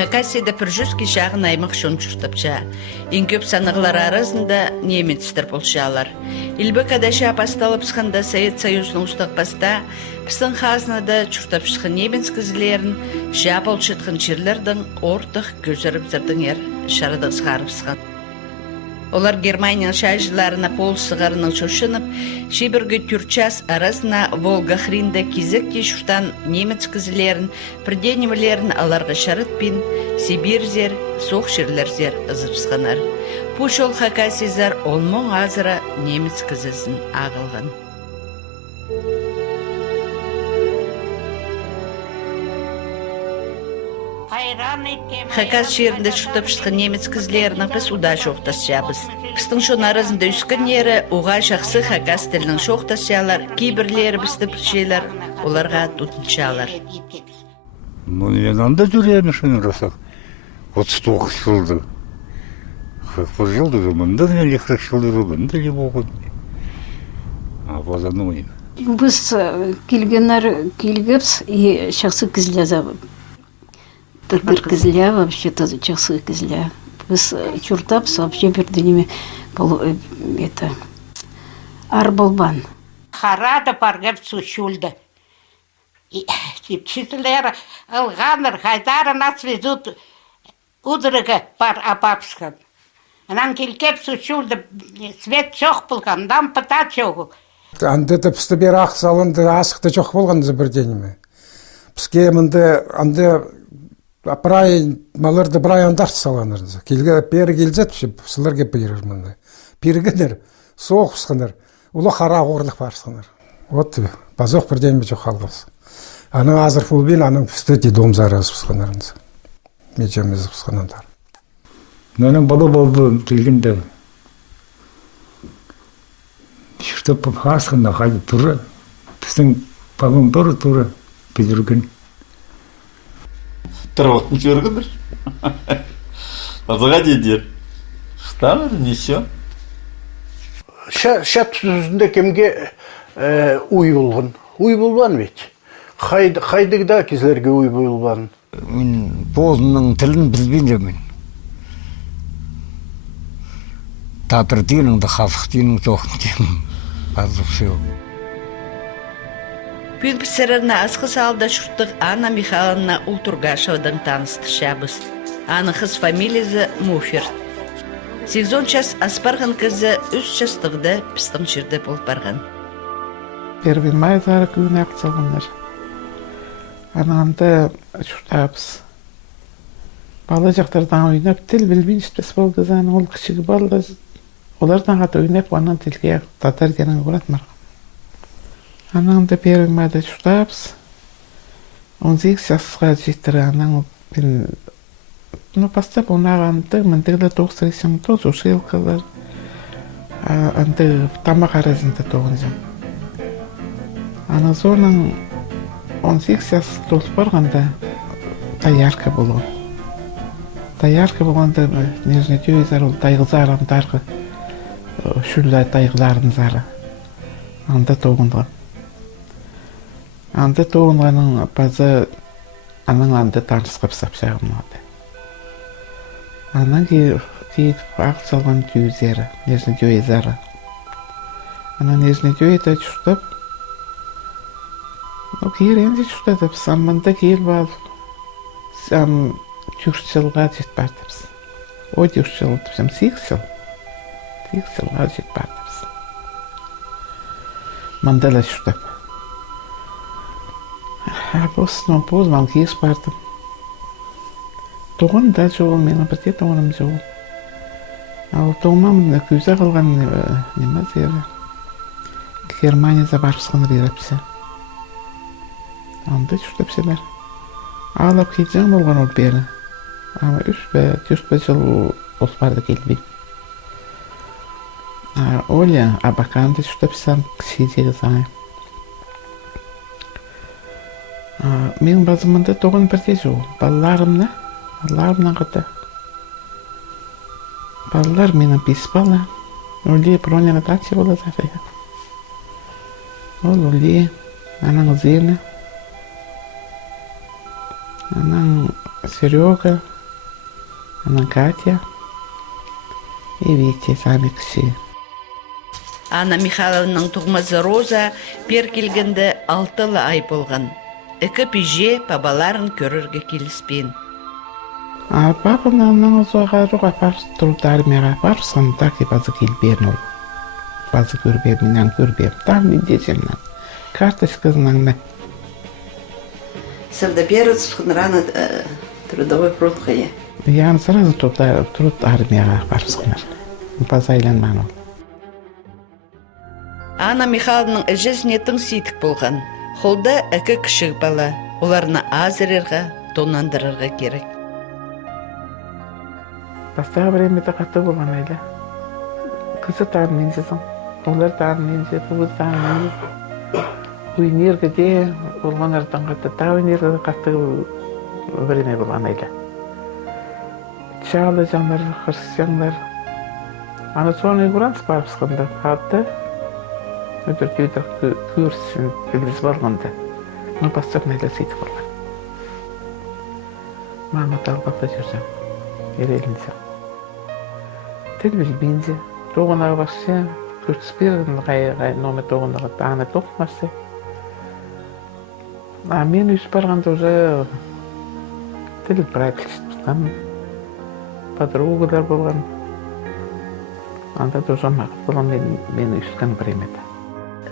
Хакасияда бір 100 шағын аймақ шончуртапча. Ең көп санығылар арасында немецтер болшалар. Илбек адашы апасталып сқанда Совет Союзының ұстақпаста пісын хазнада чуртапшықы немец кізілерін жап олшытқын жерлердің ортық көзіріп ер шарадық сғарып сқан. Олар Германия шайжыларына пол сығарының шошынып, шебіргі түрчас арасына Волга-Хринда кезекте шуштан немец кізілерін, бірденемелерін аларға шарытпен, Сибирзер, соқ жерлерзер ызыпсқанар. Пушол Хакасизар олмон азыра немец кізісін ағылған. Хакас жерінде шутап шыққан немец кізлерінің біз ұда шоқтасябыз. Біздің шон арасында үскін ері оға жақсы Хакас тілінің шоқтасялар, кейбірлері бізді біршелер, оларға тұтыншалар. Мен анда жүремін шын расақ. 39 жылды. 40 жылды жұмында, 40 жылды жұмында не болған. Базаны ойын. Біз келгенлер келгіпс, и жақсы кізляза. Бір кізля, вообще-то жақсы кізля. Біз чуртапс, вообще бірденеме это арболбан. Харада паргап сушулда. Числер алганыр, хайдары нас везут удрыга пар апапскан. Анан келкеп сушулда, свет чоқ болған, лампа та чоғы. Анды пісті бер ақ салынды асықты жоқ болған бірденеме. Бізге мұнды анды апырай маларды бірай андарт саланырды. Пері келзет, сылырге пейірір мұнды. Пергенер, соқ ұсқыныр, ұлы қара ғорлық барсқыныр. Вот базоқ бірден бе жоқ қалғыз. Аның азыр фулбен, аның пісті домзары ұсқынырыныз. Мечеміз ұсқынындар. Менің балы болды келгенде. Шүртіп қасқында қайды тұры. Біздің балың тұры бедірген. Травот не көргендір. Азаға дедер. Штамыр, неше? Шат сүзінде кемге уй болған. Уй болған бет. Қайдығда кезлерге уй болған. Мен болының тілін білбеймін. Татыр дейінің де халық дейінің жоқын деймін. Азық сеу. Пүйілпісерірні асқы салда шұрттық Анна Михайловна Ултургашевадан таныстыршабыз. Аны қыз фамилиясы Муферт. 8 час аспарған кізі 3 жастығды пістің жерде болып барған. 1 май зары күн ақсалғандар. Анамды шұртабыз. Бала жақтардан ойнап, тіл білмейін іспес болды зән, ол кішігі балды. Олардан ғаты ойнап, онан тілге татар денің құрат марған. Анамды 1 майда шұртабыз. 18 жасқа жеттірі анам мен постап онағанды міндігілі 9 рейсің тоже шылқылар. Анды тамақ арасында тоғынжам. Ана зорның 18 жас толып барғанда таярка болған. Таярка болғанда нежіне түйізар ол тайғызар андарғы шүлі тайғыларын зары. Анда тоғынған. Анда тоғынғаның базы аның анды танысқап сапшағым алды. Анан кейіп ақ салған түйізері, нежіне түйізары. Ана нежіне түйізді жүштіп, кейір енді жүштедіп, самманда кейір бал, сам 4 жылға жет бардымыз. О 4 жыл, 8 жылға жет бардымыз. Мандала жүштіп. Босынан бозман кейіш бардым. Тоғын да жоғыл, менің бірде тоғыным жоғыл. Ал тоғымам көзі қалған нема зері. Германияда барысқын рейрапсы. Анда жүштепселер. Алап кетжен болған ол бері. Ама 3 жыл ол барды келбей. Оля абаканды жүштепсам кішедегі заңы. Менің базымында тоғын бірде жоғыл. Балаларымнан қыды. Балалар менің 5 бала. Оле бронена дача болды зарая. Ол Оле, анаң Зена, анаң Серега, Анан Катя и Витя сами кіші. Анна Михайловнаның туғмазы Роза пер келгенде 6 ай болған. Экі пиже бабаларын көрірге келіспен. Папаны анан озуагаруга бар турду армияга бар, сон так и базы келберин ол. Базы көрбем, менен көрбем. Там видетельно. Карточкасынан Сырда перец рано трудовой фронт қая. яны сразу труд армияга барсыңар. База айланман ол. Анна Михайловнаның әжесіне тың сейтік болған. Холда әкі кішік бала. Оларына азырырға, тонандырырға керек. Бастағы времяда қатты болған айлы. Кызы тағын мензесің. Олар тағын мензе, бұғыз тағын мензе. Уйнергіде болғанардан қатты, та уйнергіде қатты время болған айлы. Чағылы жаңлар, христианлар. Аны соны ұғырансы барып сықында қатты. Өтір көрсін біліз болғанда. Оны бастап нәйлі сейті болған. Мама талғапта жүрсем, ерелінсем. Тіл білбейінзе, тоғынаға бақшы, көртісперін ғай номер тоғынаға тағына тоқмасы. Мен үйс барғанда уже тіл бірай білістіптім. Подруғалар болған. Анда да уже мағып болған мен үйскен біремеді.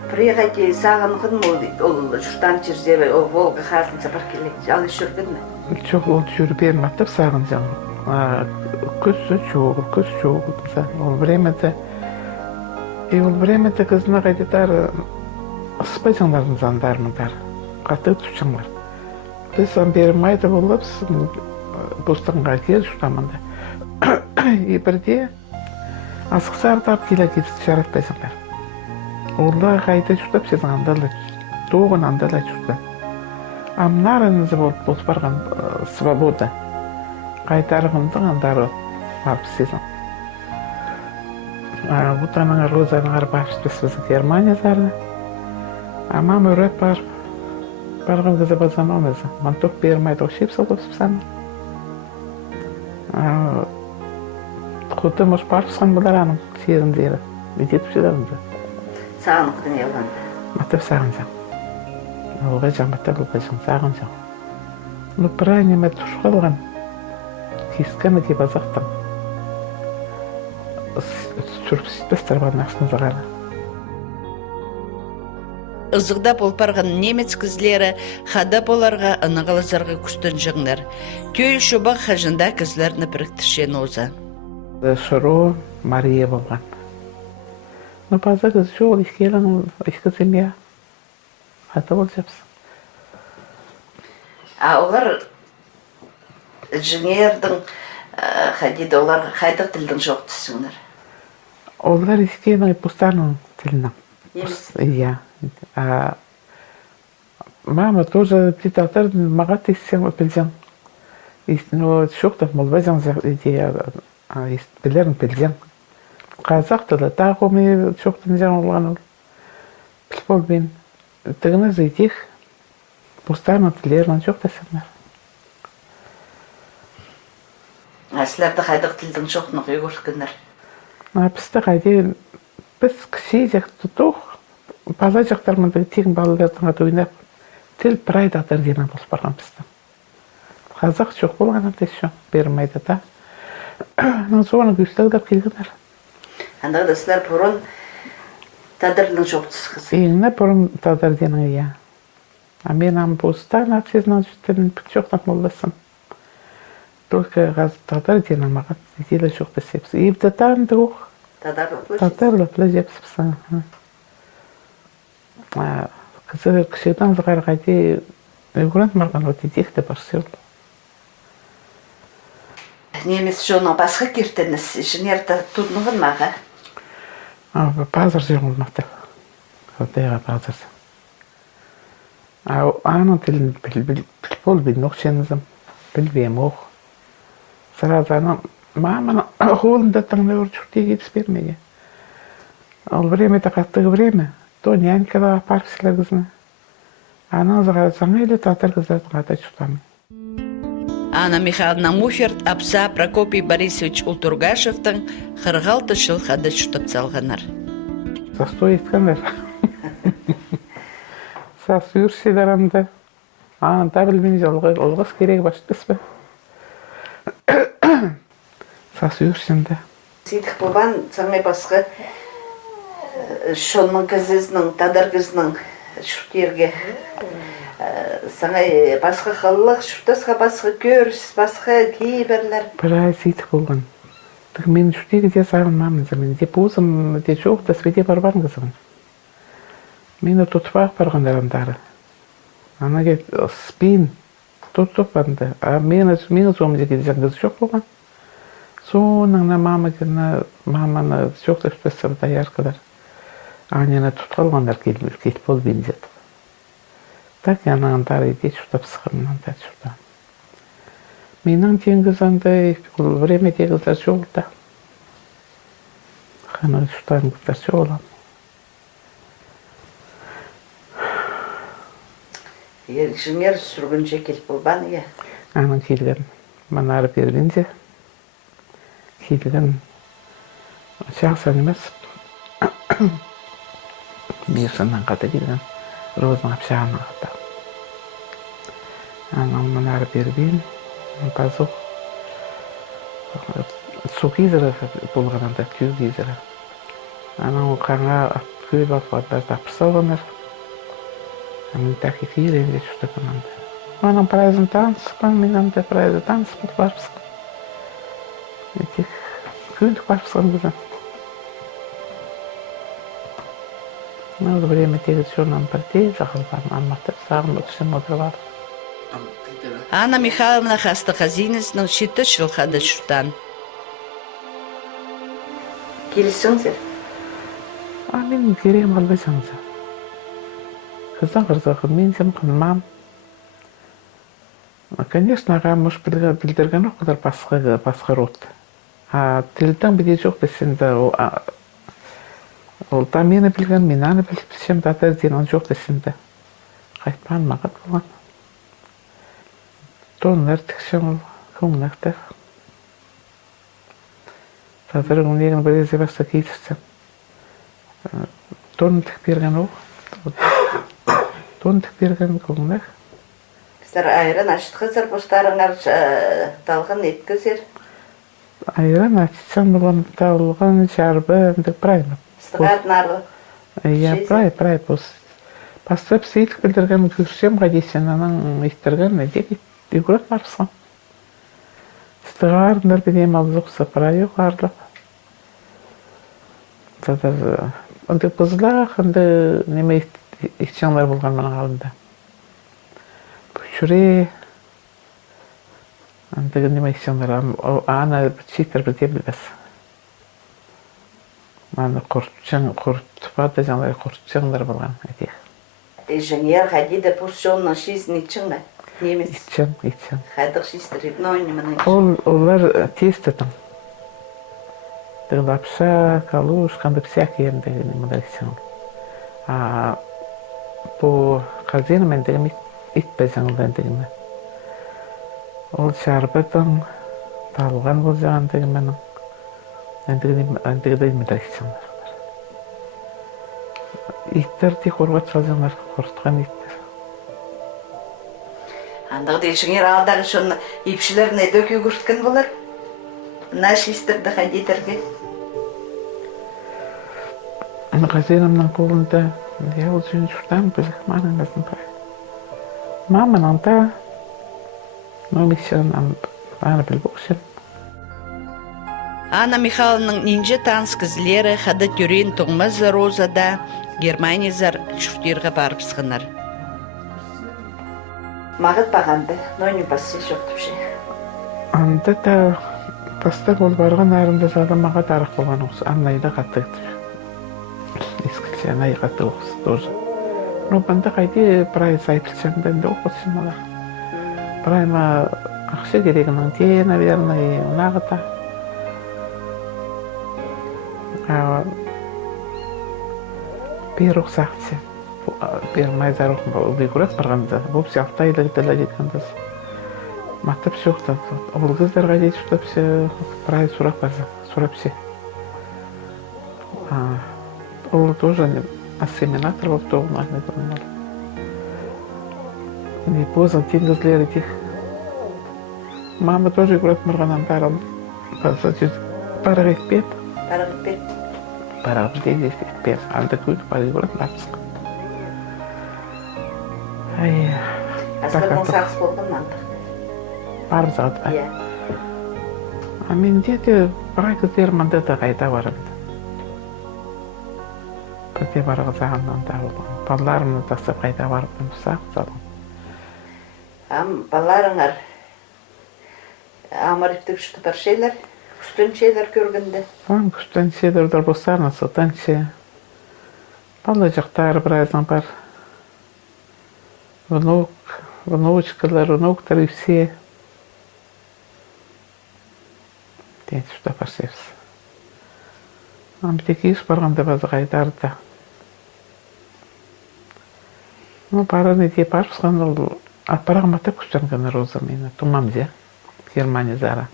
Приехайте сағынғын ол жұрттан жерде Волга қасын сапар келек. Жалы жүргін мі? Çok ol жүрберім атып сағынжам. Күзі çoğul. Ол времяда кызына қайдетар спайсаңлардың зандармындар. Қаты тұшыңлар. Біз берім айда болып, бұстанға кел жұтамында. И бірде асықсардап келе кетіп жаратпайсыңдар. Олда қайда жұтап сізің андала, тоғын андала жұтап. Амнарыңызы болып барған свобода. Қайтарғымдың андары барып сезім. Бұтаның Розаның арбашты біз Германиядары. Амам өреп бар. Барған кізі базан онызы. Мантоқ бермайды оқшеп салып саны. Құты мұш барып сқан бұлар аның сезімдері. Медетіп жедерімді. Сағын құдын елғанда. Матып сағын жан. Олға жамбатта бұлбайжың сағын жан. Ну, прайнеме тұш қалған. Кескені деп азақтым. Сүріп сітпестер барын ақсыны зағаны. Ызығда болпарған немец кізлері хада боларға ынығылызарға күстін жыңдар. Түйіл шубақ қажында кізлеріні біріктіршен оза. Шыро Мария болған. Ну, база кіз жол, ішкелің, ішкі семья. Хата бол жапсын. Олар инженердің қадеді, олар қайдық тілдің жоқ түсіңдер. Олар ішкелің пұстаның тілінің. Иә. Мама тоже питатар мага тесем пилжан. Но шоқтап молбайжан идея билерін пилжан. Қазақ тілі тағы мен шоқтын жан олған ол. Пілбол бен тігіні зайдех пұстаның тілерін шоқтасыңдар. Сілерді қайдық тілдің жоқтың үйгөркіндер. Бізді қайде біз кіші жақты тұқ. Бала жақтармында тегін балалардың аты ойнап, тіл прайда дәрдена болып барған бізді. Қазақ жоқ болған амтес шо, бермейді да. Соны күстігдіп келгендер. Андағда сілер бұрын тадырының жоқ түсқыз. Еңіне бұрын тадырденің иә. Мен амбостан атсезінен жүттелін бүк жоқтан молдасым. Только тадырденің маған делі жоқ десепсі. Ебді тағынды оқ. Тадырлы жепсіпсі. Кызы кішеден зығар қайде үйгірент марған өте декті барсы ол. Немес жоның басқа кертіңіз, инженерді тұрнығын маға? Базар жең олмақты. Өтеға базар. Аның тілін білбол білін оқшенізім. Білбейм оқ. Саразаның маманың қолында таңда өрчүрте кетіс бермеге. Ол времеде қаттығы време. То нянькада апарып кызына. Ана жаңа эле татар кыздарды кайта чутам. Анна Михайловна Муферт апса Прокопий Борисович Ултургашевтың 46 жыл хады шутып салғанар. Застой еткендер. Сас үйірселер анды. Анда білмейміз олғыз керек башытпыз бі. Сас үйірсенді. Сейдік болған саңай басқы шонның кізізінің, тадар кізінің шүртерге саңай басқы қылық, шүртасқа басқы көріс, басқы кейбірлер. Бір ай сейдік болған. Мен шүртегі де сағынмамын зімін. Деп өзім де жоқ, да сведе барбарын қызымын. Мені тұтпақ барғандар андары. Ана кет спин тұтып банды. Мені зомде кеткен кыз жоқ болған. Соңына маманы жоқ деп спесіп даяр қыдар. Анена тұтқалғандар келіп бол бензет. Так яна андары ете шұртап сықырынан да шұртан. Менің теңгіз андай время тегіздар жоқ да. Қаны шұртан қыздар жоқ олам. Жыңер сүргінші келіп болған, е? Аның келген. Манары бергенде. Келген. Шақсан емес. Бершіннен қата келген. Розының апшағынан қата. Аның манары берген. Базық. Су кезірі болғанында, күй кезірі. Аның қаңа көй бақыларда тапыр салғаныр. Мен так и фиренде что-то команда. Она празден танцпан, мен анда празден танцпан барпсқан. Этих күндік барпсқан бұзан. Ол время тегіз жорнан партия жақылбарын алматып, сағын өтішін отырып алып. Анна Михайловна Хаста Хазинесінің 7 жыл хады шұртан. Келісіңдер? Мен керегім қалбайсаңыздар. Қыздан қырзақын, мен сен қынмам. Конечно, аға мұш білдірген оқыдар басқа рот. Тілдің біде жоқ десенді, ол да мені білген, мен аны білсем датар денің жоқ десенді. Қайтпан мағат болған. Тонлар тікшен ол, көңінақтар. Датар өңнеген бір езе баста кейтірсен. Тонын тік берген ол. Тонтық берген көңілер. Сіздер айран ашытқызыр, бұстарыңар талғын еткізер? Айран ашытсан болған талған жарбы әндік праймы. Сығат нарлы? Я прай бұз. Бастап сейтік білдірген көрсем ғадесен аның еттірген әдек үйгірек марсқан. Сығарындар бедем алзықса прай ұғарлық. Онды бұзлақ, онды неме ектенлер болған мұның алында. Бүшіре, андығы неме ектенлер, ана читер білде білбәс. Аны құрттыпады жаңлар құрттыпадыр болған әдек. Жыңер ғадиді пұсшонның шизін итчіңі? Немес? Итчен. Қадық шистір етнойнымының? Олар тестетін. Лапша, калуш, қанды всякие ендегі немелер ектенлер. По қазенім әндігім итпәзіңілді әндігімі. Ол шарбытың талған бол жағандығым әнің. Әндігіді емедер ектенлер. Иттер де қорғат салжаңлар, қорытқан иттер. Андығды жыңер алдағы шоны епшілеріне дөкі күрткен болар? Наш истірді қадетерге? Қазенімнің қолында я ол жүйін жұрдан білік маның ғасын бай. Мамын анда, номесен аны біліп оқшын. Анна Михайловның нинже таныс кізлері қады түрен тоңмаз Розада Германизар шүртерге барып сығынар. Мағыт бағанды, нойны басы жоқтып ше. Анда да баста бол барған арында зада мағат арық болған осы, аннайда қатты кетіп. Ескілсе анай қатты оқысы тоже. Но банда қайды прай сайпілсен бәнді оқысын олар. Прайма ақшы керегінің те, наверное, ұнағыда. Бер оқсақсы. Бер майзар оқым бұл бекурат барғанда. Бұл сяқтайлығы дәлі жеткендіз. Матып шоқта. Ол қыздарға дейт шутапсы, прай сурап база, сурапсы. Ол тоже ассимилятор болып тоғынағын көрінер. Не позан теңізлері тих. Мама тоже көріп мұрғанан барым. Парақ етпет. Парақ бет. Парақ бірден етпет. Алды көйді парақ көріп лапсық. Асқардың сақсы болған мантық. Барым зағыдға. Иә. Мен деді бірай кіздер мында да қайда барымды. Бірде барығы зағынан да болған. Балаларымны тастап қайда барым сақ залым. Баларыңар амарыптық шыты бар şeyler, күстен şeyler көргенде. Күштен седірдер болсарына содан ше. Бала жақтары біраздан бар. Внучкалар, внуктар и все. Ден шыта бар шерс. Бітеке еш барғанда базы қайдарды. Бараны де баршысқан ол апарағым ата күштен роза мені. Тумам де. Германия зара.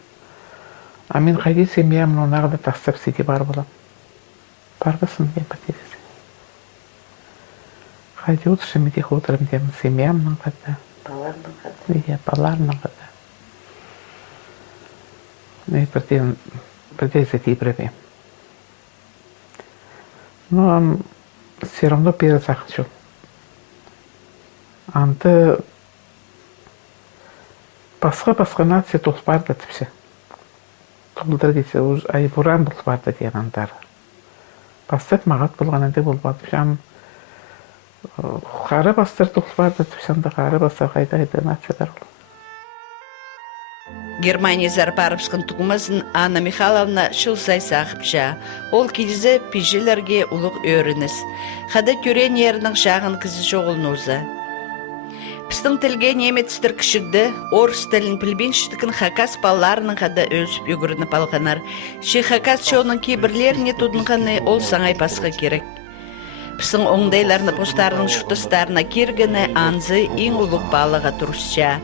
Мен қайде семьям нағыда тастап сети бар болам. Барғасын мен пәтересі. Қайде отыршы метех отырым дем семьям нағыда. Баларының қады. Иә, баларының қады. Бірде зети бірбе. Но все равно перезахочу. Анты басқа нация толпарды тіпсе. Толдар десе, айбуран толпарды деген андар. Бастап мағат болған әнде болбады. Қары бастар толпарды тіпсе, қары бастар қайда нациялар бол. Германия зарпарыпсқын тұғымызын Анна Михайловна шылсай сақыпша. Ол кезі пижелерге ұлық өрініс. Қады көрен ерінің шағын кізі жоғылын өзі. Пістің тілге немецтер кішігді, орыс тілін пілбеншітікін хакас баларының қады өсіп өгіріні палғанар. Ше хакас шоның кейбірлеріне тұдынғаны ол саңай пасқа керек. Пістің оңдайларны постарының шұқтыстарына кергіні анзы ең ұлық балыға тұрысша.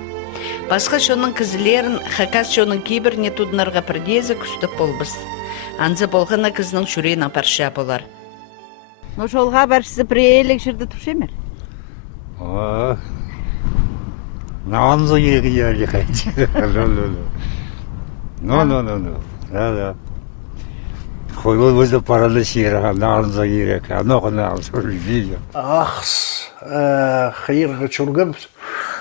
Басқа шоның кізілерін хакас шоның кейбіріне тұдынарға бірдезі күстіп болбыз. Анзы болғына кізінің шүрейін апарша болар. Но жолға баршысы бірейлік жүрді тұпшемер? Нағанза егі ерлі қайты. Да. Қойыл өзі парады шиыраға нағанза ерек. Аноғы нағанза үлбейді. Ақс, қиырғы чүргіміз.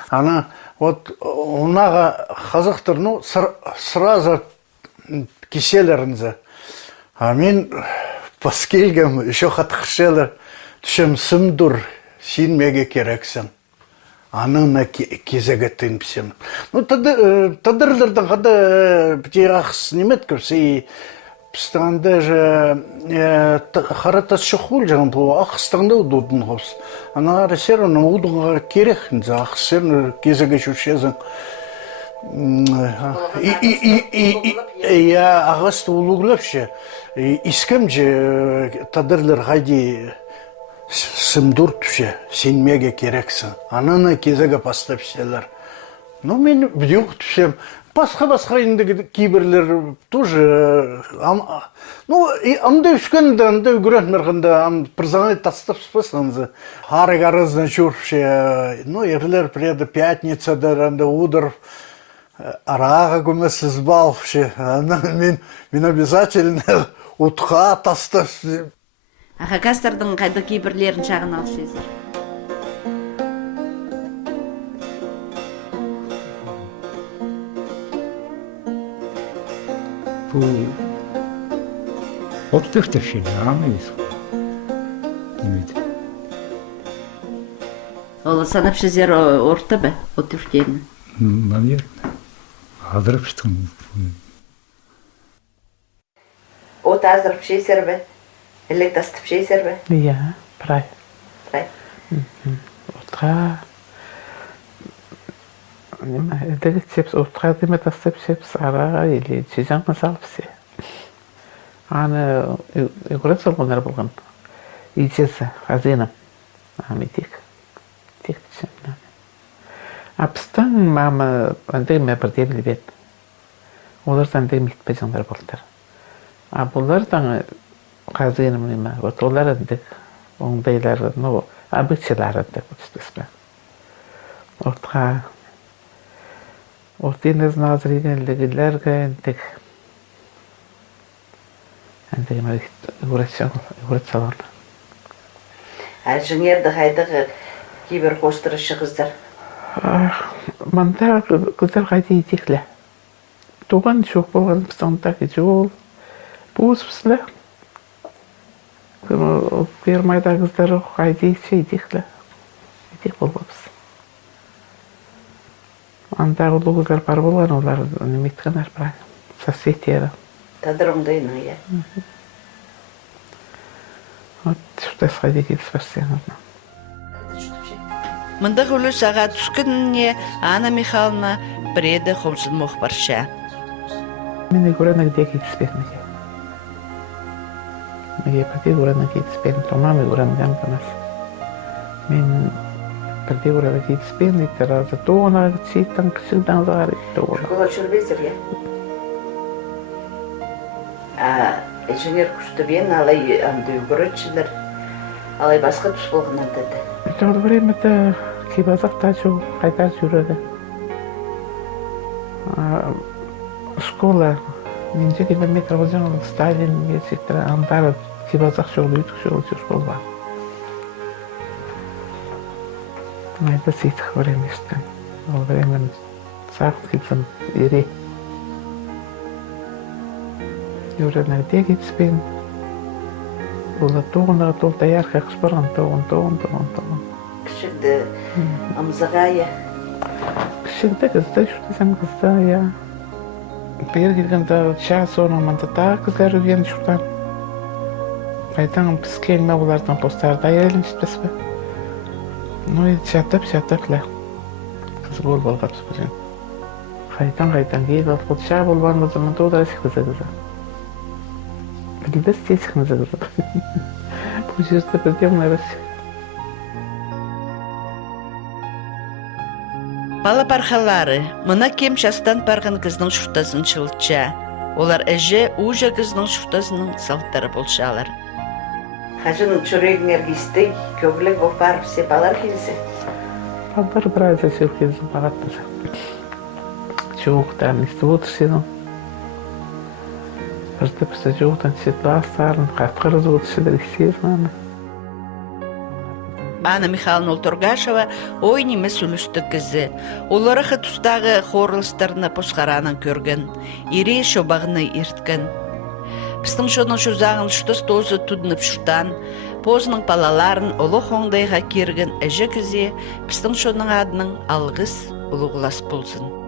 Ана, вот унаға қазақтар, сразу киселерінзі. Мен паскелгім, еще қатқышелер, түшем сымдыр, сен меге керексің. Анына кезегеттен пісем. Тадырлардың қады бітеғақс немет көрсе, пістіңді же қаратас шықыл жағын бұл ақыстыңды ұдудың қопс. Ана әресер оны ұдыңға керекінді ақысыр кезеге жүршезің. Ағасты ұлығылып ше. Искем же тадырлар қайди сымдур түше, сен меге керексің. Ананы кезеге бастап селер. Мен бідеуқ түшем. Басқа енді кейбірлер тоже... Анда үшкенді, анда үгірен мәрғында, бірзаңай тастап спасаңызы. Арыг арызына жүрше, ерлер преды пятницадар, анда удыр, араға көмесіз балшы. Мен обязательно утқа тастап. Хакастардың қайды кейбірлерін шағын алшызыр. Бұл оптықты шелі аңыз. Немеді? Ол санап шызер орта бі, отүртені? Наверное. Адырып шытың. От азырып шейсер бі? Элек тастып шейсер бі? Иә, прай. Отқа... Эдегі тепс, отқа деме тастап шепс, араға елі чежаңға салып се. Аны үгірет солғынар болған. Ичесі, хазинам. Ами тек түшем. Апстан мама андыгы бірде білбет. Олар андыгы мектепежаңдар болдыр. А бұлар да қазыгыным нема. Вот олар андык оңдайлары, ну, обычайлары андык өтіспеспе. Ортқа Ортинез назригенлигилерге андык ұғыратсалар. Жыңерді қайдағы кейбір қостырышы қыздар. Манда қыздар қайда етеклі. Туған жоқ болған пыстандақ жол. Бұз пыслы. Фермайда қыздар қайда етеклі. Етек болғапыз. Анда ұлы қыздар бар болған, олар неметкен арбай. Сосетері. Тадыр оңдайының, иә. Вот что сходи кетіспәрсен. Мында ғылы саға түскініне Анна Михайловна біреді қомсын мұқпарша. Мен көрәні де кетіспетініге. Мен бірде көрәні кетіспетін, томамы көрәні дәмдіміз. Мен бірде көрәні кетіспетін, еттері тоғына кетсейттен кішілден зағар етті оғына. Школа жүрбезір, иә? Жыңер күштібен алай анды үгірітшілер, алай басқа түс болғынан деді. Ол времеде кебазақта жоқ, қайдар жүреді. Школа, ненде километр болжан, Сталин, университеттері, андары кебазақ жолы, үйтік жолы жүр болған. Майда сейтік времештен. Ол времен сағыз кетсін ере. Юрена де кетіспен. Бұлы тоғынаға толта ярқа қыш барған тоғын. Кішікді амзаға, иә. Кішікді қызды, шүрдесем қызды, иә. Бер келгенде час орнаманда да қыздар үйген шүрдан. Қайдан біз келме олардың постарда ерелін шүрдеспе. Ну, жатып, лә. Қызы болғапсы бұзен. Қайдан кейді, бұл ша болған бұзымын тоғдарасы қызы. Білбес тесікімізі қызы. Бұл жерді бірде мұнарасы. Бала пархалары, мұна кем жастан барған қыздың шүртасын шылтша. Олар әже ұжа қыздың шүртасының салттары болшалар. Қажының чөрегін әргесті, көбілік боп барып сепалар келсе. Балдар біраз әсер келсін бағаттызы. Жоқтарын істі отырсының. Бірді бірді жоқтан сетті астарын, қатқырыз отырсыдыр істесін. Анна Михайловна Олторгашева ой немес үлісті кізі. Олары тұстағы қорылыстарына посқаранын көрген, ире шобағыны ерткен. Пістің шоның шузағын шутыс тозы тұдынып шутан, позының балаларын олы қоңдайға керген әжі кізе, пістің шоның адының алғыз ұлығылас болсын.